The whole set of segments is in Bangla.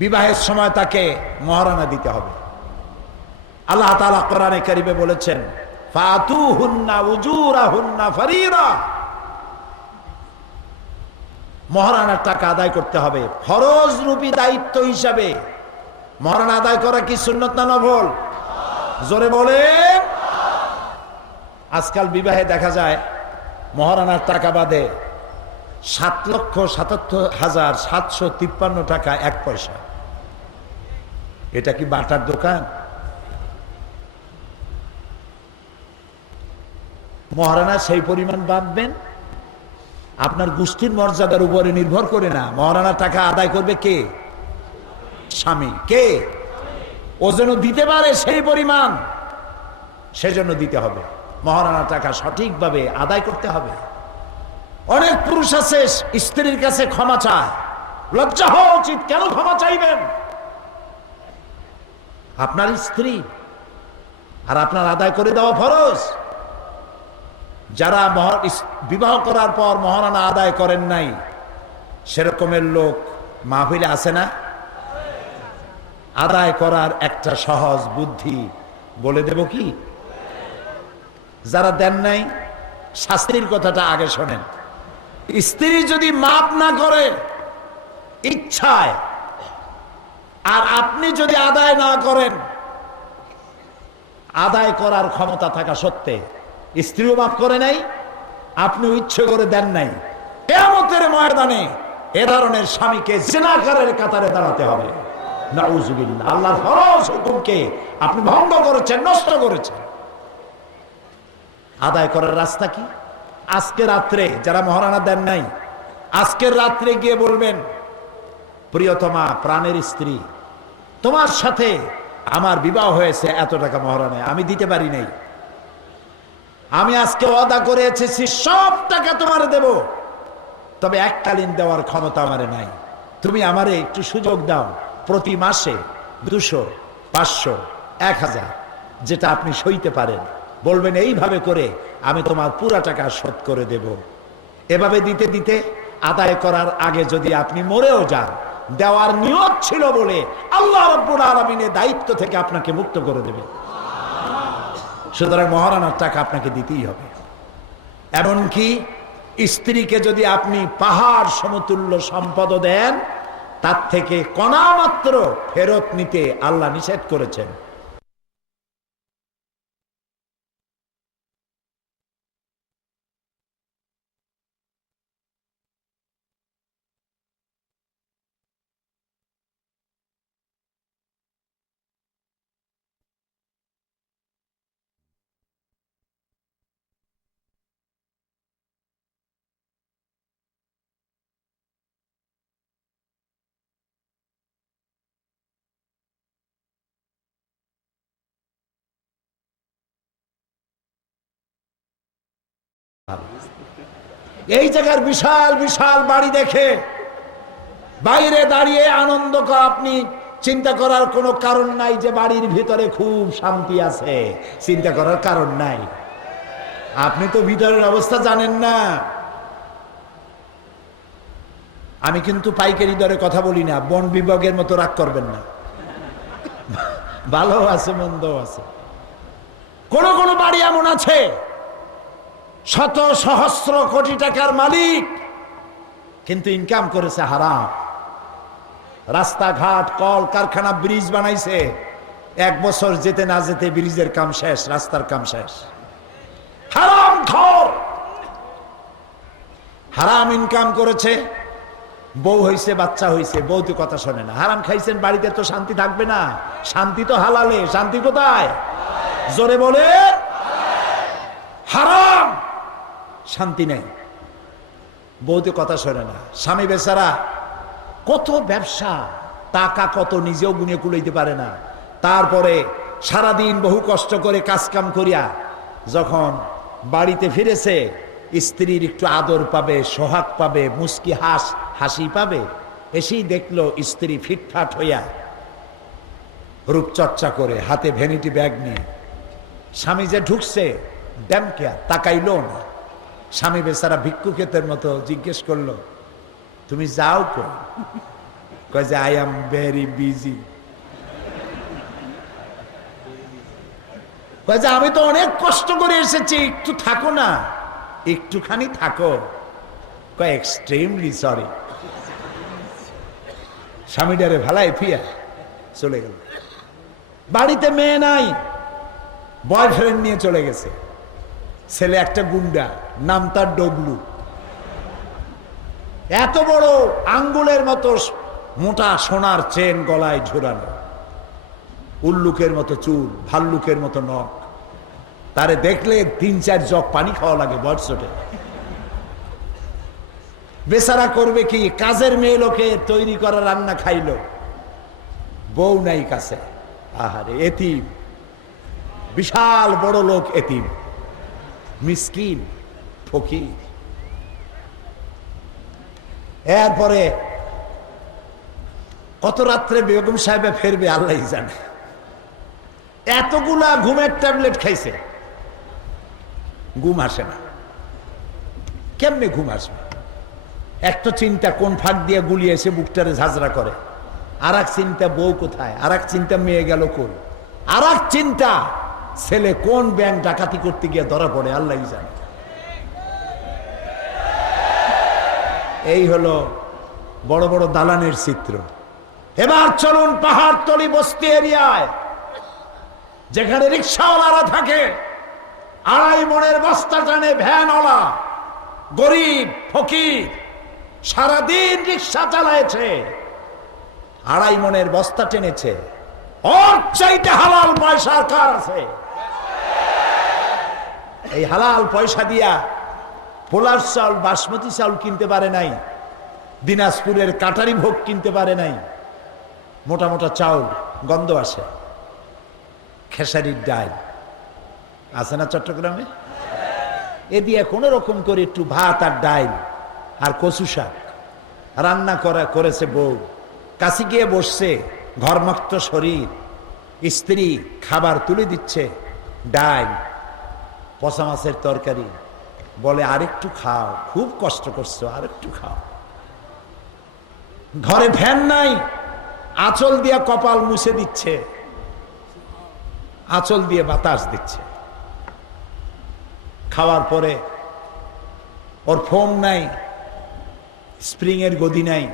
বিবাহের সময় তাকে মহারানা দিতে হবে। আল্লাহ তাআলা কোরআনে কারিমে বলেছেন, ফাতুহুন্না উজুরাহুন্না ফারিরা, মহারানার টাকা আদায় করতে হবে ফরজ রূপী দায়িত্ব হিসাবে। মহারানা আদায় করা কি সুন্নত না নফল? জোরে বলেন। আজকাল বিবাহে দেখা যায় মহারানার টাকা বাদে 7,77,753 টাকা 1 পয়সা। এটা কি বাটার দোকান? মহারানা সেই পরিমাণ বাঁধবেন, আপনার গোষ্ঠীর মর্যাদার উপরে নির্ভর করে না। মহারানার টাকা আদায় করবে কে? স্বামী। কে? ও যেন দিতে পারে সেই পরিমাণ, সেজন্য দিতে হবে। মহারানার টাকা সঠিকভাবে আদায় করতে হবে। অনেক পুরুষ আছে স্ত্রীর কাছে ক্ষমা চায়, লজ্জা হওয়া উচিত। কেন ক্ষমা চাইবেন? আপনার স্ত্রী, আর আপনার আদায় করে দেওয়া ফরজ। যারা বিবাহ করার পর মহারানা আদায় করেন নাই, সেরকমের লোক মাহফিলে আছে না? আদায় করার একটা সহজ বুদ্ধি বলে দেব কি? যারা দেন নাই, শাস্তির কথাটা আগে শোনেন। স্ত্রী যদি মাপ না করে ইচ্ছায়, আর আপনি যদি আদায় না করেন, আদায় করার ক্ষমতা থাকা সত্ত্বে স্ত্রীও মাফ করে নাই, আপনি ইচ্ছে করে দেন নাই, কিয়ামতের ময়দানে এ ধরনের স্বামীকে জিনাকারের কাতারে দাঁড়াতে হবে। নাউজুবিল্লাহ। আল্লাহর ফরজ হুকুমকে আপনি ভঙ্গ করেছেন, নষ্ট করেছেন। আদায় করার রাস্তা কি? আজকে রাত্রে যারা মহারানা দেন নাই, আজকের রাত্রে গিয়ে বলবেন, প্রিয়তমা, প্রাণের স্ত্রী, তোমার সাথে আমার বিবাহ হয়েছে, এত টাকা মহারানায় আমি দিতে পারি নাই। আমি আজকে ওয়াদা করে এসেছি সব টাকা তোমারে দেব, তবে এককালীন দেওয়ার ক্ষমতা আমারে নাই। তুমি আমারে একটু সুযোগ দাও, প্রতি মাসে 200, 500, 1000 যেটা আপনি সইতে পারেন। বলবেন এইভাবে করে আমি তোমার পুরা টাকা শোধ করে দেব। এভাবে দিতে দিতে আদায় করার আগে যদি আপনি মরেও যান, দেওয়ার নিয়ত ছিল বলে আল্লাহ রাব্বুল আলামিনের দায়িত্ব থেকে আপনাকে মুক্ত করে দেবে। সুতরাং মহারানার টাকা আপনাকে দিতেই হবে। এমনকি স্ত্রীকে যদি আপনি পাহাড় সমতুল্য সম্পদ দেন, তার থেকে কণা মাত্র ফেরত নিতে আল্লাহ নিষেধ করেছেন। এই জায়গার বিশাল বিশাল বাড়ি দেখে বাইরে দাঁড়িয়ে আনন্দ আপনি চিন্তা করার কোনো কারণ নাই যে বাড়ির ভিতরে খুব শান্তি আছে। চিন্তা করার কারণ নাই। আপনি তো ভিতরের অবস্থা জানেন না। আমি কিন্তু পাইকারি দরে কথা বলি না, বন বিভাগের মতো রাগ করবেন না। ভালো আছে, মন্দ আছে। কোন কোন বাড়ি এমন আছে শত সহস্র কোটি টাকার মালিক, কিন্তু ইনকাম করেছে হারাম। রাস্তাঘাট, কল কারখানা, ব্রিজ বানাইছে, 1 বছর যেতে না যেতে ব্রিজের কাম শেষ, রাস্তার কাম শেষ। হারাম খোর, হারাম ইনকাম করেছে, বউ হইছে, বাচ্চা হইছে, বউ তো কথা শোনে না। হারাম খাইছেন, বাড়িতে তো শান্তি থাকবে না। শান্তি তো হালালে, শান্তি কোথায়? জোরে বলে। হারাম, শান্তি নেই, বউ তো কথা শোনে না। স্বামী বেচারা কত ব্যবসা, টাকা কত নিজেও গুনে কুলাইতে পারে না। তারপরে সারাদিন বহু কষ্ট করে কাজকাম করিয়া যখন বাড়িতে ফিরেছে, স্ত্রীর একটু আদর পাবে, সোহাগ পাবে, মুস্কি হাসি পাবে, এসেই দেখলো স্ত্রী ফিটফাট হইয়া রূপচর্চা করে হাতে ভ্যানিটি ব্যাগ নিয়ে স্বামী যে ঢুকছে ড্যামকে তাকাইলো না। স্বামী বেচারা ভিক্ষুকের মতো জিজ্ঞেস করলো, তুমি যাও কয় যে আই এম ভেরি বিজি। কয় যে আমি তো অনেক কষ্ট করে এসেছি, একটু থাকো না, একটুখানি থাকো। কয় এক্সট্রিমলি সরি। স্বামীটারে ভালাই ফিয়া চলে গেল। বাড়িতে মেয়ে নাই, বয়ফ্রেন্ড নিয়ে চলে গেছে। ছেলে একটা গুন্ডা, নাম তার ডগলু। এত বড় আঙ্গুলের মতো মোটা সোনার চেন গলায় ঝোরানো, উল্লুকের মতো চুল, ভাল্লুকের মতো নখ। তারে দেখলে 3-4 জগ পানি খাওয়া লাগে বয়সে। বেচারা করবে কি, কাজের মেয়ে লোকে তৈরি করা রান্না খাইলো, বউ নাই কাছে। আহারে এতিম, বিশাল বড় লোক এতিম, মিসকিন, ফকির। এরপরে কত রাত্রে বেগম সাহেবে ফিরবে আল্লাহ জানে। এতগুলা ঘুমের ট্যাবলেট খাইছে, ঘুম আসে না। কেমনে ঘুম আসবে? একটা চিন্তা কোন ফাঁক দিয়ে গুলি এসে বুকটারে ঝাঁঝরা করে, আর এক চিন্তা বউ কোথায়, আর এক চিন্তা মেয়ে গেল কোন, আর এক চিন্তা ছেলে কোন ব্যাংক ডাকাতি করতে গিয়ে ধরা পড়ে আল্লাহ জানে। এই হলো বড় বড় দালানের চিত্র। এবার চলুন পাহাড়তলি বস্তি এরিয়ায়, যেখানে রিক্সাওয়ালারা থাকে, 2.5 মণের বস্তা টানে ভ্যানওয়ালা, গরিব ফকির, সারাদিন রিক্সা চালাইছে, 2.5 মণের বস্তা টেনেছে। ওর চাইতে হালাল পয়সা কার আছে? এই হালাল পয়সা দিয়া পোলার চাউল, বাসমতি চাউল কিনতে পারে নাই, দিনাজপুরের কাটারি ভোগ কিনতে পারে নাই। মোটা মোটা চাউল, গন্ধ আসে। খেসারির ডাল আছে না চট্টগ্রামে, এ দিয়ে কোনো রকম করে একটু ভাত আর ডাল আর কচু শাক রান্না করেছে বউ। কাছে গিয়ে বসছে, ঘরমুক্ত শরীর, স্ত্রী খাবার তুলে দিচ্ছে, ডাল, পচা মাছের তরকারি। বলে আরেকটু খাও, খুব কষ্ট করছো, আরেকটু খাও। ঘরে ফ্যান নাই, আঁচল দিয়ে কপাল মুছে দিচ্ছে, আঁচল দিয়ে বাতাস দিচ্ছে। খাওয়ার পরে ওর ফোম নাই, স্প্রিং এর গদি নাই,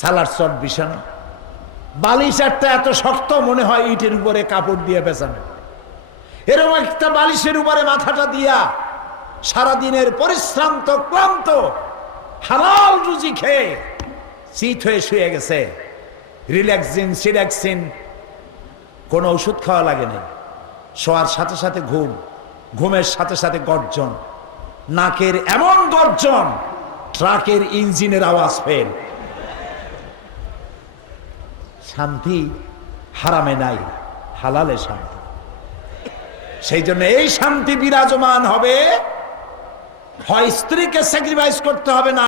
সালার চট বিছানো, বালিশ একটা এত শক্ত মনে হয় ইটের উপরে কাপড় দিয়ে বেছানো। এরকম একটা বালিশের উপরে মাথাটা দিয়া সারাদিনের পরিশ্রান্ত ক্লান্ত হালাল রুজি খেয়ে চিত হয়ে শুয়ে গেছে। রিল্যাক্সিন, সিডাক্সিন, কোনো ওষুধ খাওয়া লাগে না। শোয়ার সাথে সাথে ঘুম, ঘুমের সাথে সাথে গর্জন, নাকের এমন গর্জন ট্রাকের ইঞ্জিনের আওয়াজ ফেল। শান্তি হারামে নাই, হালালে শান্তি। সেই জন্য এই শান্তি বিরাজমান হবে, হয় স্ত্রীকে স্যাক্রিফাইস করতে হবে, না